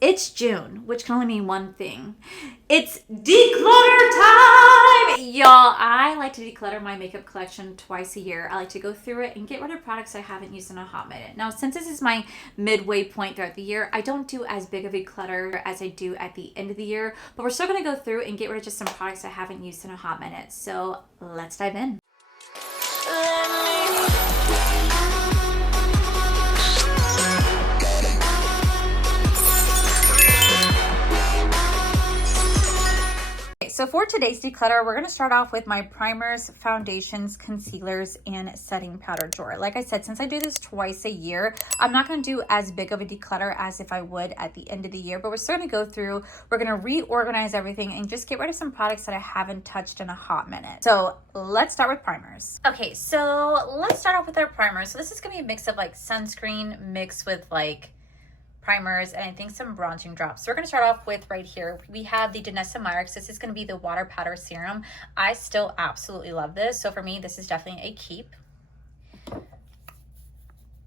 It's June, which can only mean one thing. It's declutter time! Y'all, I like to declutter my makeup collection twice a year. I like to go through it and get rid of products I haven't used in a hot minute. Now, since this is my midway point throughout the year, I don't do as big of a clutter as I do at the end of the year, but we're still gonna go through and get rid of just some products I haven't used in a hot minute. So let's dive in. So for today's declutter, we're going to start off with my primers, foundations, concealers, and setting powder drawer. Like I said, since I do this twice a year, I'm not going to do as big of a declutter as if I would at the end of the year, but we're still going to go through, we're going to reorganize everything and just get rid of some products that I haven't touched in a hot minute. So let's start with primers. Okay, so let's start off with our primers. So this is going to be a mix of like sunscreen mixed with like primers and I think some bronzing drops. So we're going to start off with right here. We have the Danessa Myricks. This is going to be the water powder serum. I still absolutely love this. So for me, this is definitely a keep.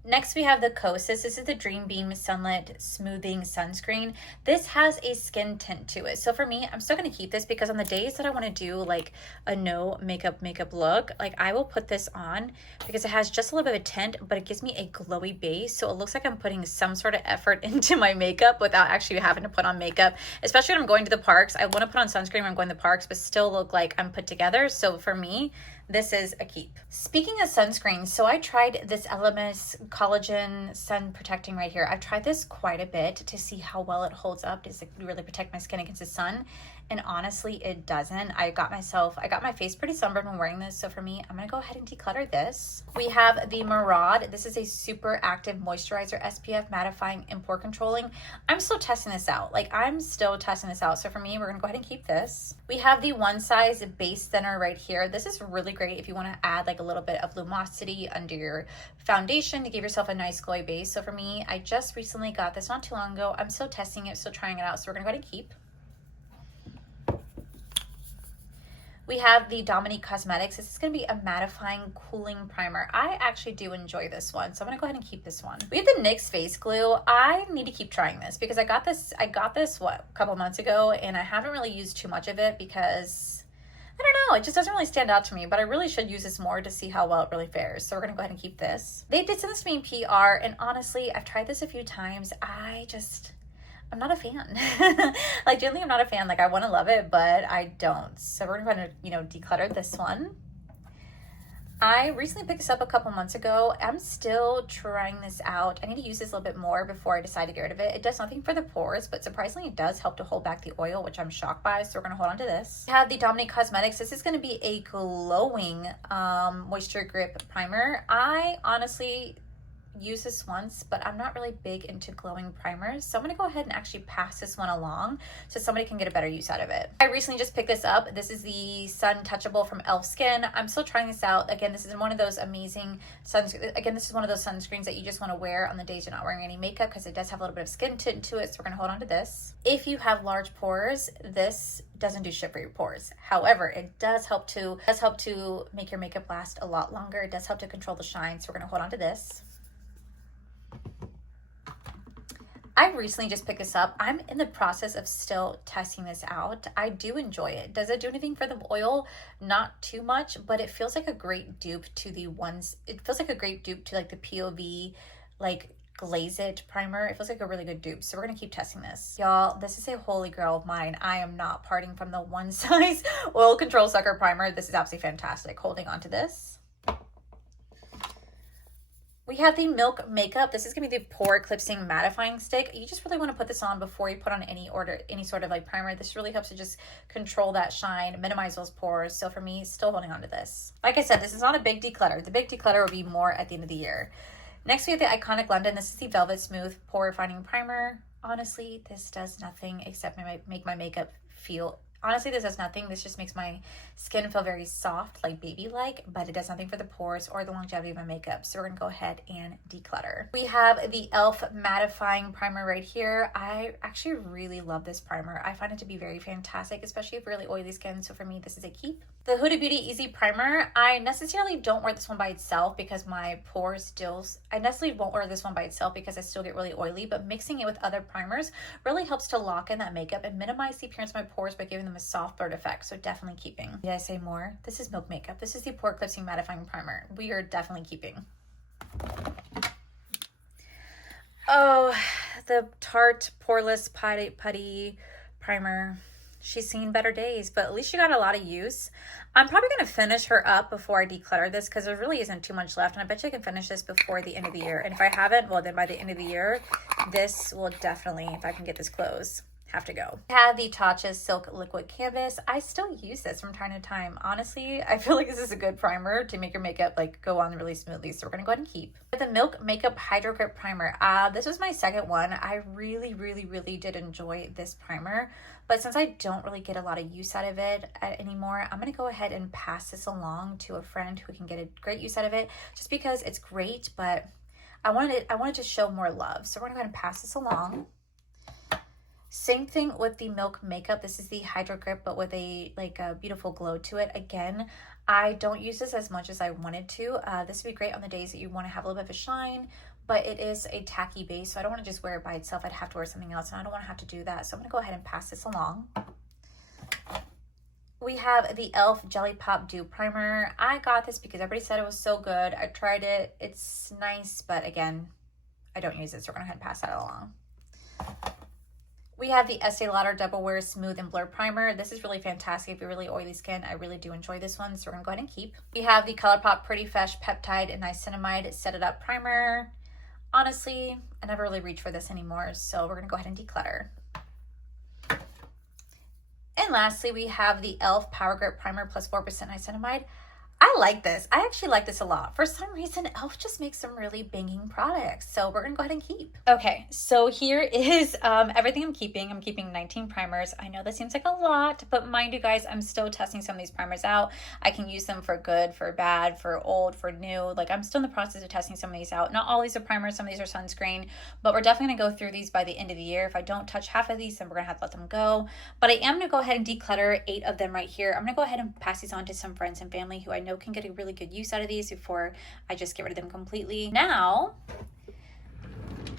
Next, we have the Kosas. This is the Dream Beam Sunlit Smoothing Sunscreen. This has a skin tint to it. So for me, I'm still going to keep this because on the days that I want to do like a no makeup look, like I will put this on because it has just a little bit of a tint, but it gives me a glowy base. So it looks like I'm putting some sort of effort into my makeup without actually having to put on makeup, especially when I'm going to the parks. I want to put on sunscreen when I'm going to the parks, but still look like I'm put together. So for me, this is a keep. Speaking of sunscreen, so I tried this LMS Collagen Sun Protecting right here. I've tried this quite a bit to see how well it holds up. Does it really protect my skin against the sun? And honestly, it doesn't. I got my face pretty sunburned when wearing this. So for me, I'm gonna go ahead and declutter this. We have the Murad. This is a super active moisturizer, SPF mattifying and pore controlling. I'm still testing this out. So for me, we're gonna go ahead and keep this. We have the One Size Base Thinner right here. This is really great if you wanna add like a little bit of lumosity under your foundation to give yourself a nice glowy base. So for me, I just recently got this not too long ago. I'm still testing it, still trying it out. So we're gonna go ahead and keep. We have the Dominique Cosmetics. This is going to be a mattifying cooling primer. I actually do enjoy this one, so I'm going to go ahead and keep this one. We have the NYX face glue. I need to keep trying this because I got this what, a couple months ago, and I haven't really used too much of it because I don't know, it just doesn't really stand out to me, but I really should use this more to see how well it really fares. So we're going to go ahead and keep this. They did send this to me in PR, and honestly, I've tried this a few times. I'm not a fan. Like, generally, I'm not a fan. Like, I want to love it, but I don't. So we're going to declutter this one. I recently picked this up a couple months ago. I'm still trying this out. I need to use this a little bit more before I decide to get rid of it. It does nothing for the pores, but surprisingly, it does help to hold back the oil, which I'm shocked by. So we're going to hold on to this. We have the Dominique Cosmetics. This is going to be a glowing moisture grip primer. I honestly use this once, but I'm not really big into glowing primers, so I'm gonna go ahead and actually pass this one along so somebody can get a better use out of it. I recently just picked this up. This is the Sun Touchable from Elf Skin. I'm still trying this out. Again, this is one of those amazing this is one of those sunscreens that you just want to wear on the days you're not wearing any makeup because it does have a little bit of skin tint to it, so we're gonna hold on to this. If you have large pores, this doesn't do shit for your pores. However, it does help to make your makeup last a lot longer. It does help to control the shine, so we're gonna hold on to this. I recently just picked this up. I'm in the process of still testing this out. I do enjoy it. Does it do anything for the oil? Not too much, but it feels like a great dupe to the ones. It feels like a great dupe to like the POV, like Glaze It primer. It feels like a really good dupe. So we're gonna keep testing this. Y'all, this is a holy grail of mine. I am not parting from the One Size Oil Control Sucker primer. This is absolutely fantastic. Holding on to this. We have the Milk Makeup. This is going to be the Pore Eclipsing Mattifying Stick. You just really want to put this on before you put on any sort of like primer. This really helps to just control that shine, minimize those pores. So for me, still holding on to this. Like I said, this is not a big declutter. The big declutter will be more at the end of the year. Next, we have the Iconic London. This is the Velvet Smooth Pore Refining Primer. Honestly, this does nothing except make my makeup feel Honestly, this does nothing. This just makes my skin feel very soft, like baby-like, but it does nothing for the pores or the longevity of my makeup. So we're gonna go ahead and declutter. We have the e.l.f. mattifying primer right here. I actually really love this primer. I find it to be very fantastic, especially for really oily skin. So for me, this is a keep. The Huda Beauty Easy Primer, I necessarily don't wear this one by itself because my pores still, I necessarily won't wear this one by itself because I still get really oily, but mixing it with other primers really helps to lock in that makeup and minimize the appearance of my pores by giving them a soft blurred effect. So definitely keeping. Did I say more? This is Milk Makeup. This is the Pore Eclipsing Mattifying Primer. We are definitely keeping. Oh, the Tarte Poreless Putty Primer. She's seen better days, but at least she got a lot of use. I'm probably going to finish her up before I declutter this because there really isn't too much left. And I bet you I can finish this before the end of the year. And if I haven't, well, then by the end of the year, this will definitely, if I can get this closed, have to go. I have the Tatcha Silk Liquid Canvas. I still use this from time to time. Honestly, I feel like this is a good primer to make your makeup like go on really smoothly. So we're gonna go ahead and keep. The Milk Makeup Hydro Grip Primer. This was my second one. I really did enjoy this primer. But since I don't really get a lot of use out of it anymore, I'm gonna go ahead and pass this along to a friend who can get a great use out of it just because it's great, but I wanted to show more love. So we're gonna go ahead and pass this along. Same thing with the Milk Makeup. This is the Hydro Grip, but with a beautiful glow to it. Again, I don't use this as much as I wanted to. This would be great on the days that you want to have a little bit of a shine, but it is a tacky base, so I don't want to just wear it by itself. I'd have to wear something else, and I don't want to have to do that. So I'm going to go ahead and pass this along. We have the e.l.f. Jelly Pop Dew Primer. I got this because everybody said it was so good. I tried it. It's nice, but again, I don't use it, so we're going to go ahead and pass that along. We have the Estee Lauder Double Wear Smooth and Blur Primer. This is really fantastic if you're really oily skin. I really do enjoy this one, so we're gonna go ahead and keep. We have the ColourPop Pretty Fresh Peptide and Niacinamide Set It Up Primer. Honestly, I never really reach for this anymore, so we're gonna go ahead and declutter. And lastly, we have the e.l.f. Power Grip Primer plus 4% niacinamide. I like this. I actually like this a lot. For some reason, e.l.f. just makes some really banging products. So we're going to go ahead and keep. Okay, so here is everything I'm keeping. I'm keeping 19 primers. I know that seems like a lot, but mind you guys, I'm still testing some of these primers out. I can use them for good, for bad, for old, for new. Like I'm still in the process of testing some of these out. Not all these are primers. Some of these are sunscreen, but we're definitely going to go through these by the end of the year. If I don't touch half of these, then we're going to have to let them go. But I am going to go ahead and declutter 8 of them right here. I'm going to go ahead and pass these on to some friends and family who I know can get a really good use out of these before I just get rid of them completely. Now,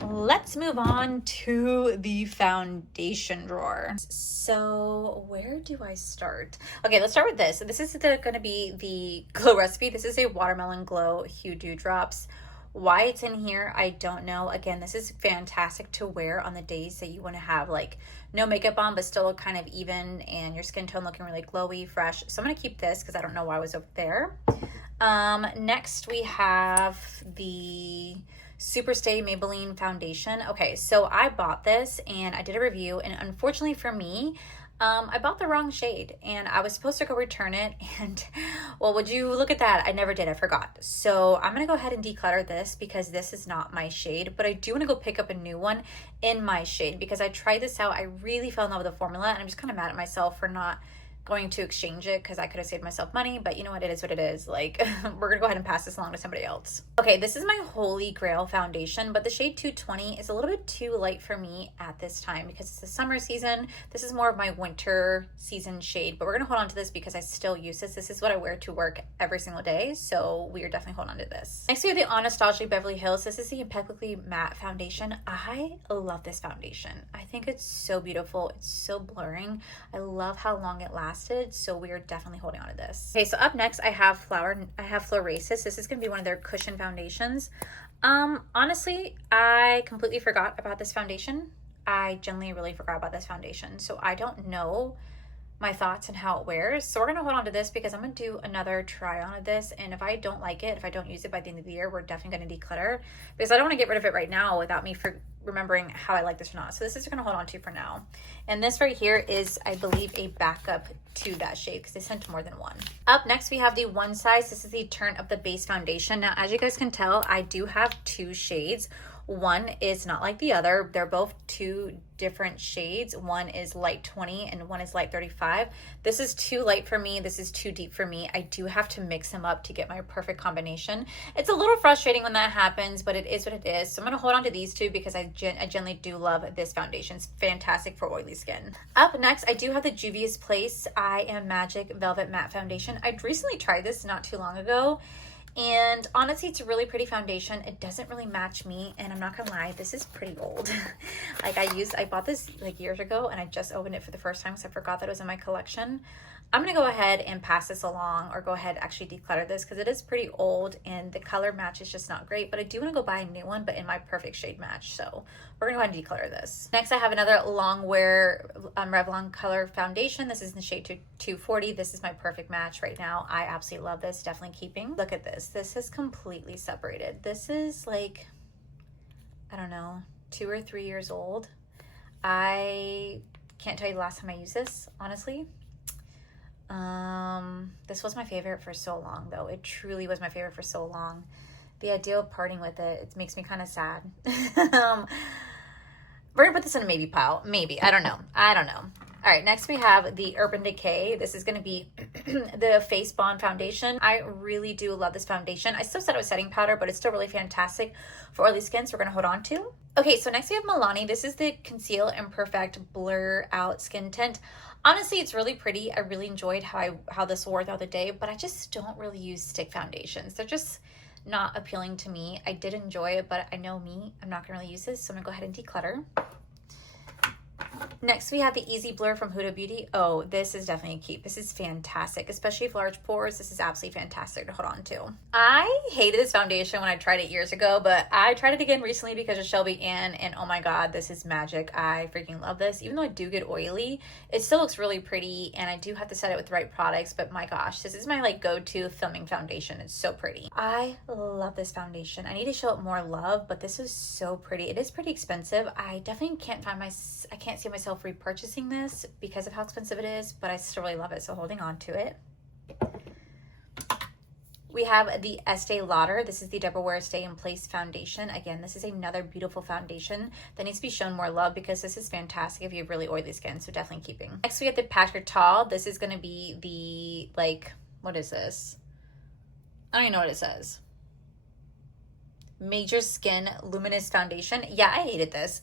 let's move on to the foundation drawer. So where do I start? Okay, let's start with this. This is going to be the glow recipe. This is a Watermelon Glow Hue Dewdrops. Why it's in here, I don't know. Again, this is fantastic to wear on the days that you want to have like no makeup on, but still look kind of even and your skin tone looking really glowy, fresh. So I'm going to keep this because I don't know why it was over there. Next we have the Superstay Maybelline Foundation. Okay, so I bought this and I did a review, and unfortunately for me, I bought the wrong shade and I was supposed to go return it, and well, would you look at that? I never did. I forgot. So I'm gonna go ahead and declutter this because this is not my shade, but I do want to go pick up a new one in my shade because I tried this out. I really fell in love with the formula, and I'm just kind of mad at myself for not going to exchange it because I could have saved myself money, but you know what, it is what it is. Like we're gonna go ahead and pass this along to somebody else. Okay, this is my holy grail foundation, but the shade 220 is a little bit too light for me at this time because it's the summer season. This is more of my winter season shade, but we're gonna hold on to this because I still use this. This is what I wear to work every single day, so we are definitely holding on to this. Next we have the Anastasia Beverly Hills. This is the Impeccably Matte Foundation. I love this foundation. I think it's so beautiful. It's so blurring. I love how long it lasts. So we are definitely holding on to this. Okay, so up next I have Florasis. This is gonna be one of their cushion foundations. Honestly, I completely forgot about this foundation. I genuinely really forgot about this foundation. So I don't know my thoughts and how it wears. So we're gonna hold on to this because I'm gonna do another try on of this, and if I don't like it, if I don't use it by the end of the year, we're definitely gonna declutter because I don't want to get rid of it right now without me remembering how I like this or not. So this is gonna hold on to for now. And this right here is, I believe, a backup to that shade because they sent more than one. Up next we have the One Size. This is the Turn Up the Base Foundation. Now as you guys can tell, I do have 2 shades. One is not like the other. They're both two different shades. One is light 20 and one is light 35. This is too light for me. This is too deep for me. I do have to mix them up to get my perfect combination. It's a little frustrating when that happens, but it is what it is. So I'm going to hold on to these two because I generally do love this foundation. It's fantastic for oily skin. Up next, I do have the Juvia's Place I Am Magic Velvet Matte Foundation. I recently tried this not too long ago. And honestly, it's a really pretty foundation. It doesn't really match me, and I'm not gonna lie, this is pretty old. Like I bought this like years ago, and I just opened it for the first time because I forgot that it was in my collection. I'm gonna go ahead and pass this along, or go ahead and actually declutter this because it is pretty old and the color match is just not great. But I do want to go buy a new one, but in my perfect shade match. So we're gonna go ahead and declutter this. Next, I have another long wear Revlon color foundation. This is in the shade 240. This is my perfect match right now. I absolutely love this. Definitely keeping. Look at this. This is completely separated. This is like, I don't know, 2 or 3 years old. I can't tell you the last time I used this, honestly. This was my favorite for so long, though. It truly was my favorite for so long. The idea of parting with it makes me kind of sad. We're gonna put this in a maybe pile. Maybe. I don't know. All right, next we have the Urban Decay. This is going to be the Face Bond Foundation. I really do love this foundation. I still said it was setting powder, but it's still really fantastic for oily skin, so we're going to hold on to. Okay, so next we have Milani. This is the Conceal and Perfect Blur Out Skin Tint. Honestly, it's really pretty. I really enjoyed how this wore the other day, but I just don't really use stick foundations. They're just not appealing to me. I did enjoy it, but I know me, I'm not going to really use this, so I'm going to go ahead and declutter. Next, we have the Easy Blur from Huda Beauty. Oh, this is definitely a keep. This is fantastic, especially for large pores. This is absolutely fantastic to hold on to. I hated this foundation when I tried it years ago, but I tried it again recently because of Shelby Ann, and oh my god, this is magic. I freaking love this. Even though I do get oily, it still looks really pretty, and I do have to set it with the right products, but my gosh, this is my like go-to filming foundation. It's so pretty. I love this foundation. I need to show it more love, but this is so pretty. It is pretty expensive. I definitely can't see myself repurchasing this because of how expensive it is, but I still really love it, so holding on to it. We have the Estee Lauder. This is the Double Wear Stay in Place foundation. Again, this is another beautiful foundation that needs to be shown more love because this is fantastic if you have really oily skin, so definitely keeping. Next, we have the Patrick Tall. This is going to be the, like, what is this? I don't even know what it says. Major Skin Luminous Foundation. Yeah, I hated this.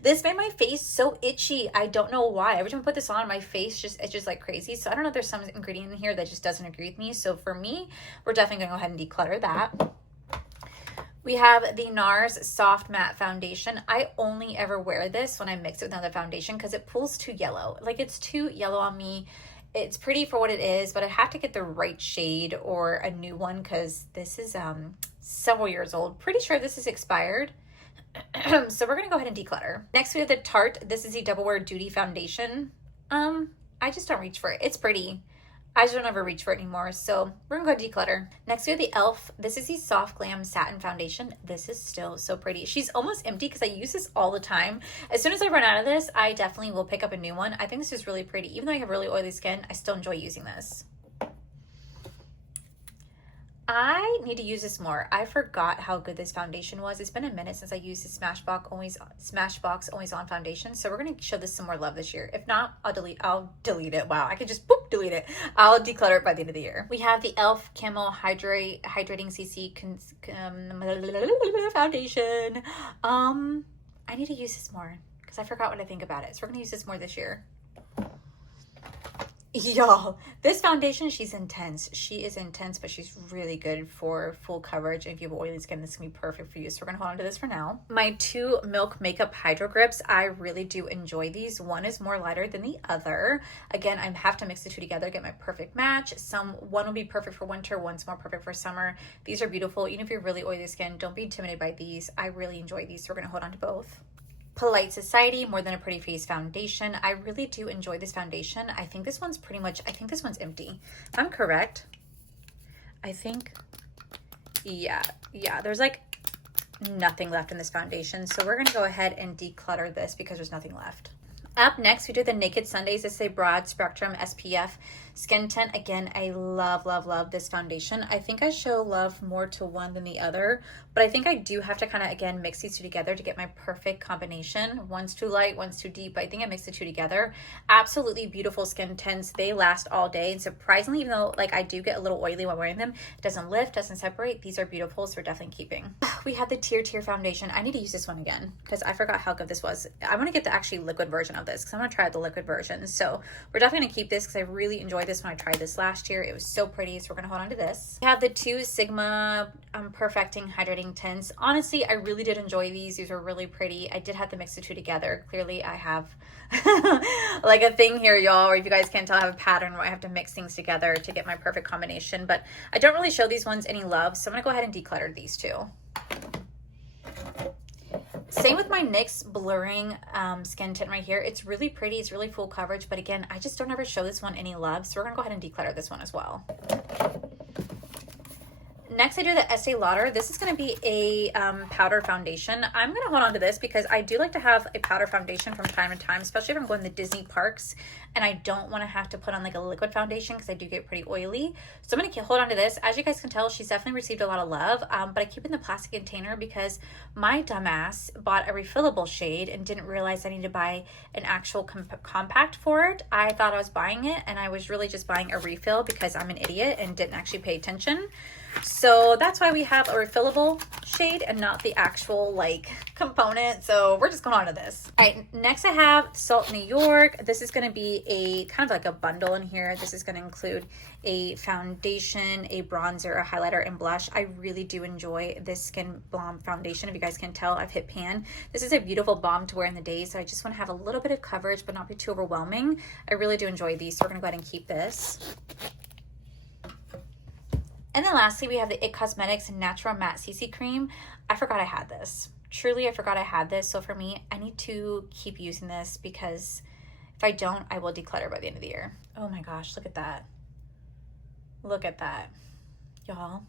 This made my face so itchy. I don't know why. Every time I put this on, my face it's just like crazy. So I don't know if there's some ingredient in here that just doesn't agree with me. So for me, we're definitely gonna go ahead and declutter that. We have the NARS Soft Matte Foundation. I only ever wear this when I mix it with another foundation because it pulls too yellow. Like, it's too yellow on me. It's pretty for what it is, but I have to get the right shade or a new one because this is several years old. Pretty sure this is expired. So we're going to go ahead and declutter. Next, we have the Tarte. This is the Double Wear Duty Foundation. I just don't reach for it. It's pretty. I just don't ever reach for it anymore, so we're gonna go declutter. Next, we have the e.l.f. This is the Soft Glam Satin Foundation. This is still so pretty. She's almost empty because I use this all the time. As soon as I run out of this, I definitely will pick up a new one. I think this is really pretty. Even though I have really oily skin, I still enjoy using this. I need to use this more. I forgot how good this foundation was. It's been a minute since I used the Smashbox Always On foundation, so we're going to show this some more love this year. If not, I'll delete it. Wow, I could just boop, delete it. I'll declutter it by the end of the year. We have the e.l.f. Camo Hydrating CC foundation. I need to use this more because I forgot what I think about it. So we're going to use this more this year. Y'all, this foundation, she's intense. She is intense, but she's really good for full coverage. If you have oily skin, this can be perfect for you. So we're going to hold on to this for now. My two Milk Makeup Hydro Grips, I really do enjoy these. One is more lighter than the other. Again, I have to mix the two together, get my perfect match. One will be perfect for winter, one's more perfect for summer. These are beautiful. Even if you're really oily skin, don't be intimidated by these. I really enjoy these, so we're going to hold on to both. Polite Society More Than a Pretty Face foundation. I really do enjoy this foundation. I think this one's empty. If I'm correct, I think, yeah, there's like nothing left in this foundation. So we're going to go ahead and declutter this because there's nothing left. Up next, we do the Naked Sundays. This is a broad spectrum SPF skin tint. Again, I love, love, love this foundation. I think I show love more to one than the other, but I think I do have to kind of, again, mix these two together to get my perfect combination. One's too light, one's too deep. I think I mix the two together. Absolutely beautiful skin tints. They last all day. And surprisingly, even though like I do get a little oily while wearing them, it doesn't lift, doesn't separate. These are beautiful, so we're definitely keeping. We have the Tier foundation. I need to use this one again because I forgot how good this was. I want to get the actually liquid version of this because I'm going to try the liquid version. So we're definitely going to keep this because I really enjoyed this when I tried this last year. It was so pretty, so we're going to hold on to this. We have the 2 Sigma Perfecting Hydrating Tints. Honestly, I really did enjoy these. These were really pretty. I did have to mix the two together. Clearly, I have like a thing here, y'all, or if you guys can't tell, I have a pattern where I have to mix things together to get my perfect combination. But I don't really show these ones any love, so I'm going to go ahead and declutter these two. Same with my NYX blurring skin tint right here. It's really pretty. It's really full coverage. But again, I just don't ever show this one any love. So we're going to go ahead and declutter this one as well. Next, I do the Estee Lauder. This is going to be a powder foundation. I'm going to hold on to this because I do like to have a powder foundation from time to time, especially if I'm going to Disney parks and I don't want to have to put on like a liquid foundation because I do get pretty oily. So I'm going to hold on to this. As you guys can tell, she's definitely received a lot of love, but I keep it in the plastic container because my dumbass bought a refillable shade and didn't realize I needed to buy an actual compact for it. I thought I was buying it and I was really just buying a refill because I'm an idiot and didn't actually pay attention. So that's why we have a refillable shade and not the actual like component. So we're just going on to this. All right, next I have Salt New York. This is going to be a kind of like a bundle in here. This is going to include a foundation, a bronzer, a highlighter, and blush. I really do enjoy this Skin Balm foundation. If you guys can tell, I've hit pan. This is a beautiful balm to wear in the day, so I just want to have a little bit of coverage but not be too overwhelming. I really do enjoy these, so we're going to go ahead and keep this. And then lastly, we have the IT Cosmetics Natural Matte CC Cream. I forgot I had this. Truly, I forgot I had this. So for me, I need to keep using this because if I don't, I will declutter by the end of the year. Oh my gosh, look at that. Look at that. Y'all,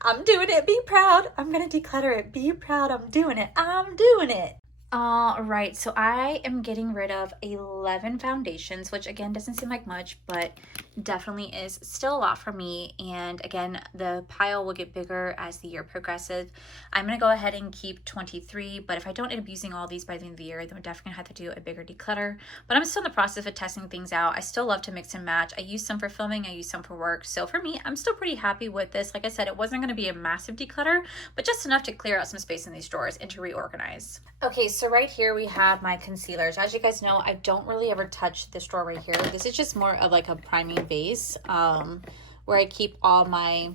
I'm doing it. Be proud. I'm going to declutter it. Be proud. I'm doing it. I'm doing it. All right, so I am getting rid of 11 foundations, which again doesn't seem like much, but definitely is still a lot for me. And again, the pile will get bigger as the year progresses. I'm gonna go ahead and keep 23, but if I don't end up using all these by the end of the year, then we're definitely gonna have to do a bigger declutter. But I'm still in the process of testing things out. I still love to mix and match. I use some for filming, I use some for work. So for me, I'm still pretty happy with this. Like I said, it wasn't gonna be a massive declutter, but just enough to clear out some space in these drawers and to reorganize. Okay, so right here we have my concealers. As you guys know, I don't really ever touch this drawer right here. This is just more of like a priming base where I keep all my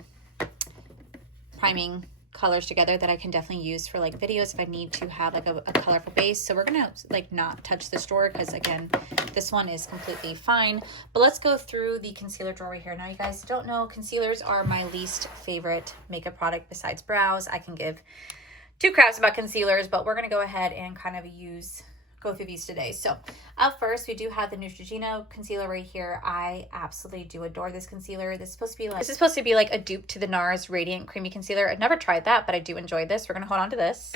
priming colors together that I can definitely use for like videos if I need to have like a colorful base. So we're gonna like not touch this drawer because again, this one is completely fine. But let's go through the concealer drawer right here. Now you guys don't know, concealers are my least favorite makeup product besides brows. I can give 2 craps about concealers, but we're going to go ahead and kind of go through these today. So up first, we do have the Neutrogena concealer right here. I absolutely do adore this concealer. This is supposed to be like a dupe to the NARS Radiant Creamy Concealer. I've never tried that, but I do enjoy this. We're going to hold on to this.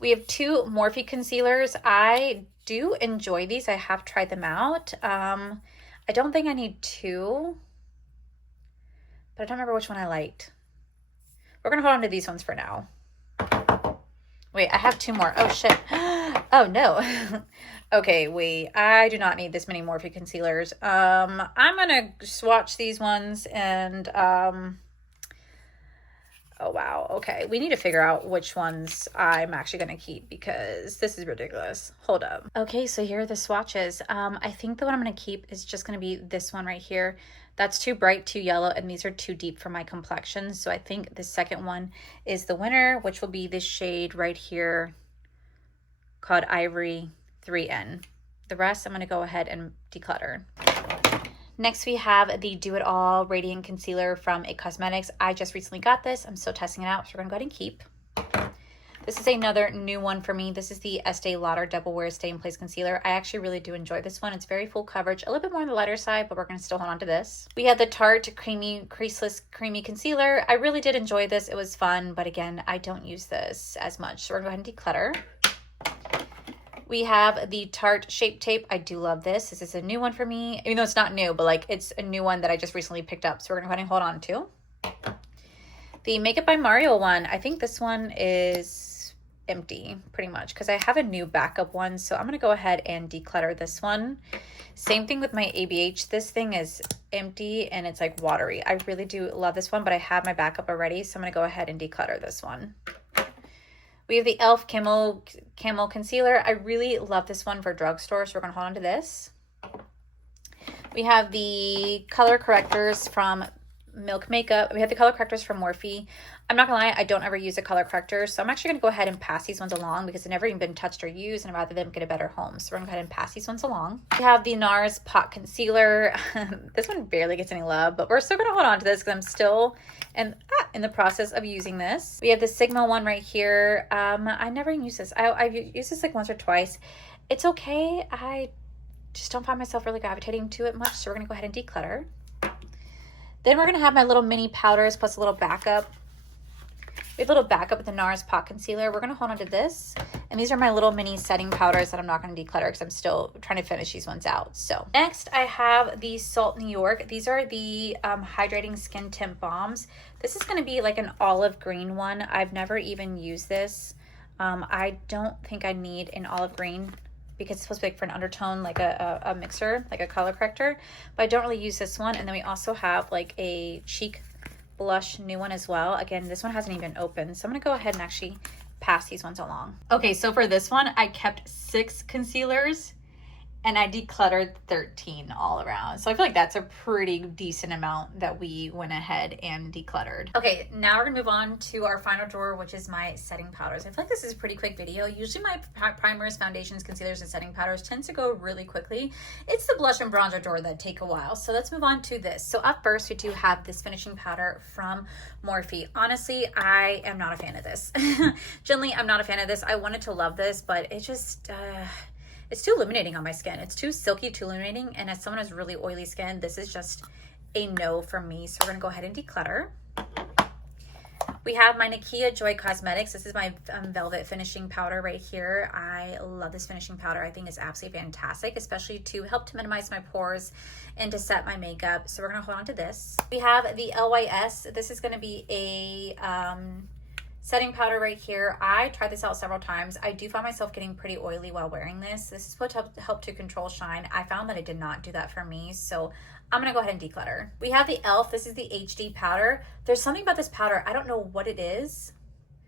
We have 2 Morphe concealers. I do enjoy these. I have tried them out. I don't think I need 2, but I don't remember which one I liked. We're going to hold on to these ones for now. Wait, I have 2 more. Oh, shit. Oh, no. Okay, wait. I do not need this many Morphe concealers. I'm going to swatch these ones and, oh, wow. Okay, we need to figure out which ones I'm actually going to keep because this is ridiculous. Hold up. Okay, so here are the swatches. I think the one I'm going to keep is just going to be this one right here. That's too bright, too yellow, and these are too deep for my complexion. So I think the second one is the winner, which will be this shade right here called Ivory 3N. The rest I'm going to go ahead and declutter. Next, we have the Do It All Radiant Concealer from IT Cosmetics. I just recently got this. I'm still testing it out, so we're going to go ahead and keep. This is another new one for me. This is the Estee Lauder Double Wear Stay in Place Concealer. I actually really do enjoy this one. It's very full coverage, a little bit more on the lighter side, but we're going to still hold on to this. We had the Tarte Creamy Creaseless Creamy Concealer. I really did enjoy this. It was fun, but again, I don't use this as much. So we're going to go ahead and declutter. We have the Tarte Shape Tape. I do love this. This is a new one for me, even though it's not new, but like it's a new one that I just recently picked up. So we're gonna go ahead and hold on to. The Makeup by Mario one, I think this one is empty pretty much because I have a new backup one. So I'm gonna go ahead and declutter this one. Same thing with my ABH. This thing is empty and it's like watery. I really do love this one, but I have my backup already. So I'm gonna go ahead and declutter this one. We have the e.l.f. Camel Concealer. I really love this one for drugstore, so we're gonna hold on to this. We have the color correctors from Milk Makeup. We have the color correctors from Morphe. I'm not gonna lie, I don't ever use a color corrector, so I'm actually gonna go ahead and pass these ones along because they've never even been touched or used, and I'd rather them get a better home. So we're gonna go ahead and pass these ones along. We have the NARS Pot Concealer. This one barely gets any love, but we're still gonna hold on to this because I'm still in the process of using this. We have the Sigma one right here. I never use this. I've used this like once or twice. It's okay. I just don't find myself really gravitating to it much, so we're gonna go ahead and declutter. Then we're gonna have my little mini powders plus a little backup. We have a little backup with the NARS Pot Concealer. We're gonna hold on to this. And these are my little mini setting powders that I'm not gonna declutter because I'm still trying to finish these ones out. So next I have the Salt New York. These are the Hydrating Skin Tint Balms. This is gonna be like an olive green one. I've never even used this. I don't think I need an olive green because it's supposed to be like for an undertone, like a mixer, like a color corrector, but I don't really use this one. And then we also have like a cheek blush new one as well. Again, this one hasn't even opened, so I'm gonna go ahead and actually pass these ones along. Okay, so for this one, I kept 6 concealers and I decluttered 13 all around. So I feel like that's a pretty decent amount that we went ahead and decluttered. Okay, now we're gonna move on to our final drawer, which is my setting powders. I feel like this is a pretty quick video. Usually my primers, foundations, concealers, and setting powders tend to go really quickly. It's the blush and bronzer drawer that take a while. So let's move on to this. So up first, we do have this finishing powder from Morphe. Honestly, I am not a fan of this. Generally, I'm not a fan of this. I wanted to love this, but it just, it's too illuminating on my skin. It's too silky, too illuminating. And as someone who has really oily skin, this is just a no for me. So we're gonna go ahead and declutter. We have my Nakia Joy Cosmetics. This is my Velvet Finishing Powder right here. I love this finishing powder. I think it's absolutely fantastic, especially to help to minimize my pores and to set my makeup. So we're gonna hold on to this. We have the LYS. This is gonna be a setting powder right here. I tried this out several times. I do find myself getting pretty oily while wearing this. This is supposed to help to control shine. I found that it did not do that for me, so I'm gonna go ahead and declutter. We have the e.l.f. This is the HD powder. There's something about this powder, I don't know what it is.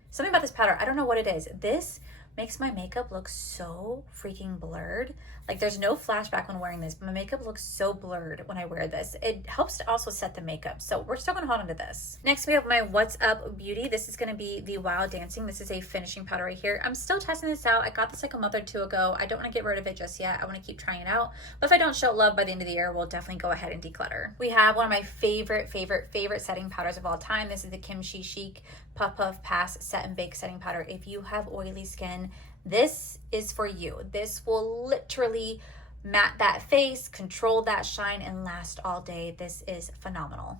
Something about this powder, I don't know what it is. This makes my makeup look so freaking blurred. Like there's no flashback when wearing this, but my makeup looks so blurred when I wear this. It helps to also set the makeup. So we're still gonna hold on to this. Next we have my What's Up Beauty. This is gonna be the Wild Dancing. This is a finishing powder right here. I'm still testing this out. I got this like a month or two ago. I don't wanna get rid of it just yet. I wanna keep trying it out. But if I don't show love by the end of the year, we'll definitely go ahead and declutter. We have one of my favorite setting powders of all time. This is the Kimchi Chic Puff Puff Pass Set and Bake Setting Powder. If you have oily skin, this is for you. This will literally matte that face, control that shine, and last all day. This is phenomenal.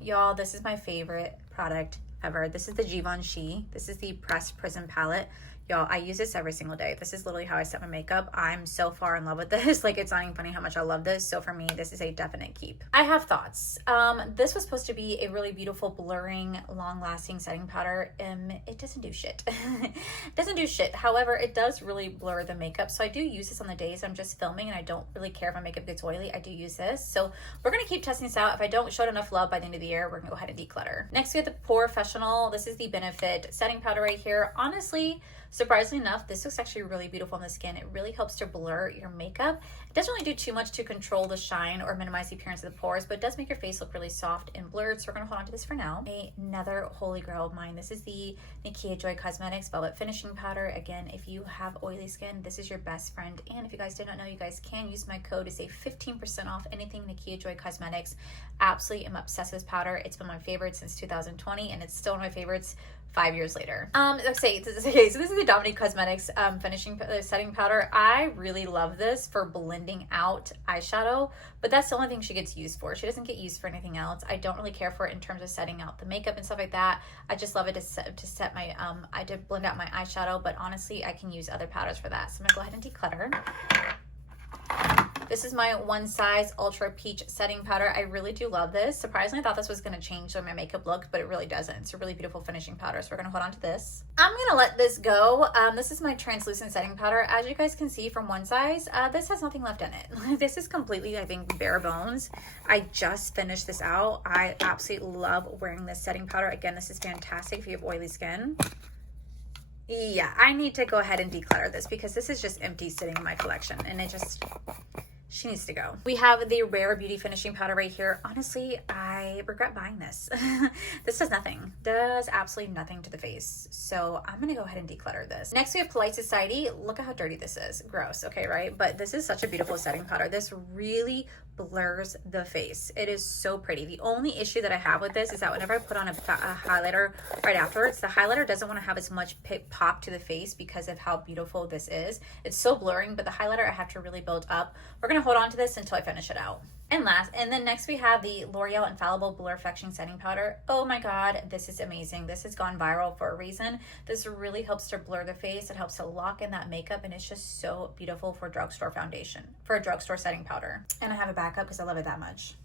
Y'all, this is my favorite product ever. This is the Givenchy. This is the Pressed Prism palette. Y'all, I use this every single day. This is literally how I set my makeup. I'm so far in love with this. Like, it's not even funny how much I love this. So for me, this is a definite keep. I have thoughts. This was supposed to be a really beautiful, blurring, long-lasting setting powder. It doesn't do shit. It doesn't do shit. However, it does really blur the makeup. So I do use this on the days I'm just filming and I don't really care if my makeup gets oily. I do use this. So we're going to keep testing this out. If I don't show it enough love by the end of the year, we're going to go ahead and declutter. Next, we have the Professional. This is the Benefit setting powder right here. Honestly, surprisingly enough, this looks actually really beautiful on the skin. It really helps to blur your makeup. It doesn't really do too much to control the shine or minimize the appearance of the pores, but it does make your face look really soft and blurred. So we're gonna hold on to this for now. Another holy grail of mine. This is the Nakia Joy Cosmetics Velvet Finishing Powder. Again, if you have oily skin, this is your best friend. And if you guys did not know, you guys can use my code to save 15% off anything Nakia Joy Cosmetics. Absolutely am obsessed with this powder. It's been my favorite since 2020, and it's still one of my favorites 5 years later. Okay, so this is the Dominique Cosmetics finishing setting powder. I really love this for blending out eyeshadow, but that's the only thing she gets used for. She doesn't get used for anything else. I don't really care for it in terms of setting out the makeup and stuff like that. I just love it to set my I did blend out my eyeshadow, but honestly I can use other powders for that. So I'm gonna go ahead and declutter. This is my One Size Ultra Peach Setting Powder. I really do love this. Surprisingly, I thought this was going to change the way my makeup looked, but it really doesn't. It's a really beautiful finishing powder, so we're going to hold on to this. I'm going to let this go. This is my translucent setting powder. As you guys can see from One Size, this has nothing left in it. This is completely, I think, bare bones. I just finished this out. I absolutely love wearing this setting powder. Again, this is fantastic if you have oily skin. Yeah, I need to go ahead and declutter this because this is just empty sitting in my collection, and it just... she needs to go. We have the Rare Beauty Finishing Powder right here. Honestly, I regret buying this. This does nothing. Does absolutely nothing to the face. So I'm gonna go ahead and declutter this. Next we have Polite Society. Look at how dirty this is. Gross, okay, right? But this is such a beautiful setting powder. This really blurs the face. It is so pretty. The only issue that I have with this is that whenever I put on a highlighter right afterwards, the highlighter doesn't want to have as much pop to the face because of how beautiful this is. It's so blurring, but the highlighter I have to really build up. We're gonna hold on to this until I finish it out. And then next we have the L'Oreal Infallible Blur Perfection Setting Powder. Oh my god, this is amazing. This has gone viral for a reason. This really helps to blur the face. It helps to lock in that makeup, and it's just so beautiful for drugstore foundation, for a drugstore setting powder. And I have a backup because I love it that much.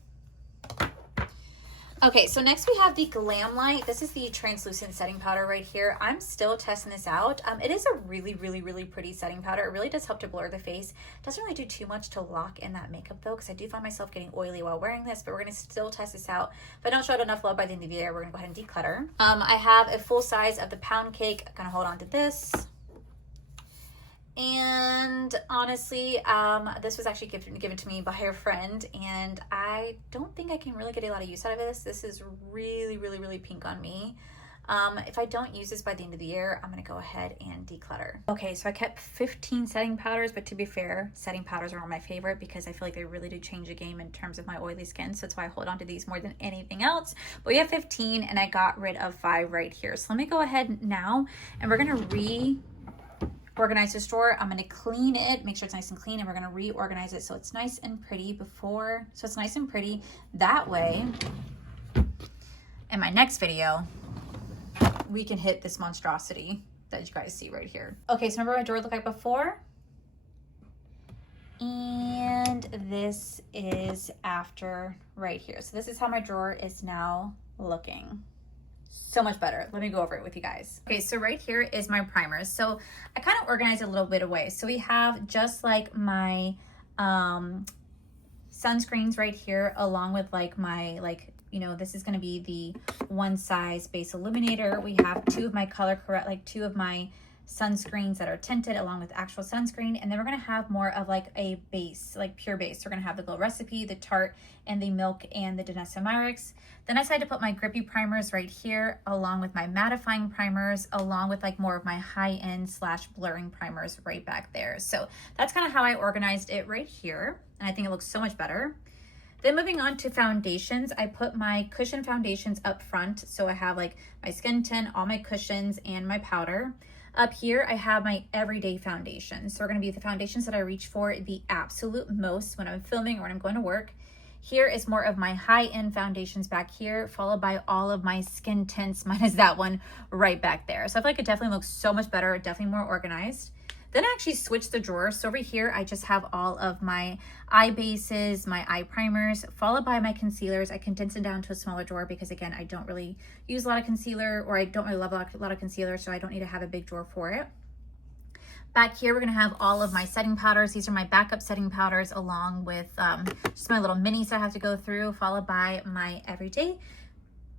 Okay, so next we have the Glam Light. This is the translucent setting powder right here. I'm still testing this out. It is a really, really, really pretty setting powder. It really does help to blur the face. It doesn't really do too much to lock in that makeup though, because I do find myself getting oily while wearing this, but we're gonna still test this out. If I don't show it enough love by the end of the year, we're gonna go ahead and declutter. I have a full size of the Pound Cake. I'm gonna hold on to this. And honestly, this was actually given to me by a friend, and I don't think I can really get a lot of use out of this. This is really, really, really pink on me. If I don't use this by the end of the year, I'm gonna go ahead and declutter. Okay, so I kept 15 setting powders, but to be fair, setting powders are my favorite because I feel like they really do change the game in terms of my oily skin. So that's why I hold on to these more than anything else. But we have 15 and I got rid of 5 right here. So let me go ahead now and we're gonna reorganize this drawer. I'm going to clean it, make sure it's nice and clean, and we're going to reorganize it so it's nice and pretty that way in my next video we can hit this monstrosity that you guys see right here. Okay, so remember what my drawer looked like before, and this is after right here. So this is how my drawer is now looking. So much better. Let me go over it with you guys. Okay, so right here is my primers. So I kind of organized it a little bit away. So we have just like my sunscreens right here, along with like my, this is going to be the One Size Base Illuminator. We have two of my two of my sunscreens that are tinted along with actual sunscreen, and then we're going to have more of like a base, like pure base. We're going to have the Glow Recipe, the Tarte, and the Milk, and the Danessa Myricks. Then I decided to put my grippy primers right here along with my mattifying primers, along with like more of my high-end / blurring primers right back there. So that's kind of how I organized it right here, and I think it looks so much better. Then moving on to foundations, I put my cushion foundations up front. So I have like my skin tint, all my cushions, and my powder. Up here, I have my everyday foundations. So we're gonna be the foundations that I reach for the absolute most when I'm filming or when I'm going to work. Here is more of my high-end foundations back here, followed by all of my skin tints, minus that one right back there. So I feel like it definitely looks so much better, definitely more organized. Then I actually switched the drawers. So over here, I just have all of my eye bases, my eye primers, followed by my concealers. I condensed it down to a smaller drawer because, again, I don't really use a lot of concealer, or I don't really love a lot of concealer, so I don't need to have a big drawer for it. Back here, we're going to have all of my setting powders. These are my backup setting powders, along with just my little minis that I have to go through, followed by my everyday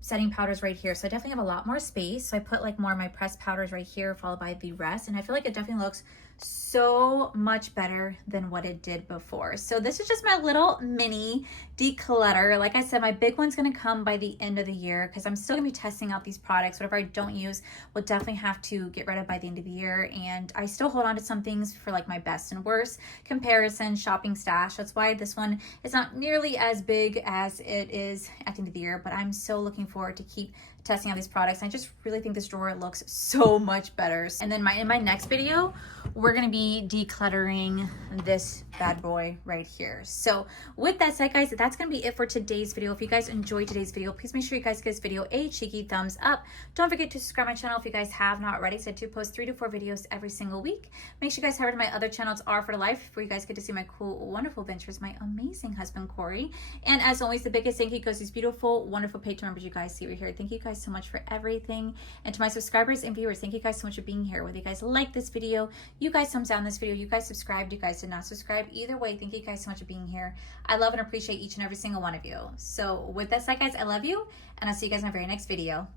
setting powders right here. So I definitely have a lot more space. So I put like more of my pressed powders right here, followed by the rest. And I feel like it definitely looks so much better than what it did before. So this is just my little mini declutter. Like I said, my big one's going to come by the end of the year because I'm still going to be testing out these products. Whatever I don't use, we'll definitely have to get rid of by the end of the year. And I still hold on to some things for like my best and worst comparison shopping stash. That's why this one is not nearly as big as it is at the end of the year, but I'm so looking forward to keep testing out these products. I just really think this drawer looks so much better. And then in my next video, we're gonna be decluttering this bad boy right here. So with that said, guys, that's gonna be it for today's video. If you guys enjoyed today's video, please make sure you guys give this video a cheeky thumbs up. Don't forget to subscribe to my channel if you guys have not already. So I do post 3 to 4 videos every single week. Make sure you guys head over to my other channels, R for Life, where you guys get to see my cool, wonderful adventures, my amazing husband, Corey. And as always, the biggest thank you goes to these beautiful, wonderful Patreon members you guys see right here. Thank you guys so much for everything. And to my subscribers and viewers, thank you guys so much for being here. Whether you guys like this video, you guys thumbs down this video, you guys subscribed, you guys did not subscribe. Either way, thank you guys so much for being here. I love and appreciate each and every single one of you. So with that said, guys, I love you, and I'll see you guys in my very next video.